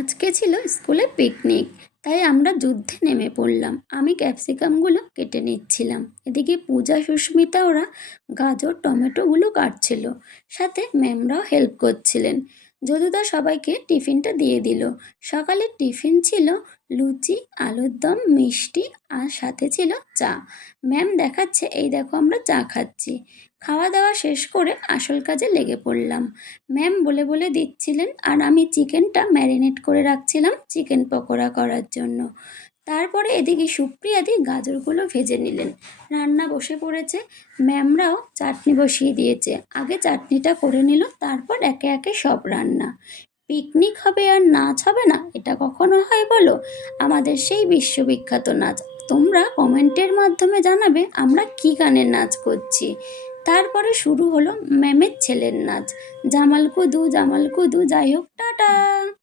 আজকে ছিল স্কুলে পিকনিক, তাই আমরা যুদ্ধে নেমে পড়লাম। আমি ক্যাপসিকামগুলো কেটে নিচ্ছিলাম, এদিকে পূজা সুস্মিতা ওরা গাজর টমেটোগুলো কাটছিল, সাথে ম্যামরাও হেল্প করছিলেন। যদুদা সবাইকে টিফিনটা দিয়ে দিল। সকালের টিফিন ছিল লুচি, আলুর দম, মিষ্টি, আর সাথে ছিল চা। ম্যাম দেখাচ্ছে, এই দেখো আমরা চা খাচ্ছি। খাওয়া দাওয়া শেষ করে আসল কাজে লেগে পড়লাম। ম্যাম বলে বলে দিচ্ছিলেন আর আমি চিকেনটা ম্যারিনেট করে রাখছিলাম চিকেন পকোড়া করার জন্য। তারপরে এদিকে সুপ্রিয়াদি গাজরগুলো ভেজে নিলেন। রান্না বসে পড়েছে। ম্যামরাও চাটনি বসিয়ে দিয়েছে, আগে চাটনিটা করে নিল, তারপর একে একে সব রান্না। পিকনিক হবে আর নাচ হবে না, এটা কখনো হয় বলো? আমাদের সেই বিশ্ববিখ্যাত নাচ। তোমরা কমেন্টের মাধ্যমে জানাবে আমরা কী গানের নাচ করছি। তারপরে শুরু হলো ম্যামের ছেলের নাচ, জামাল কুদু জামাল কুদু। যাই হোক, টাটা।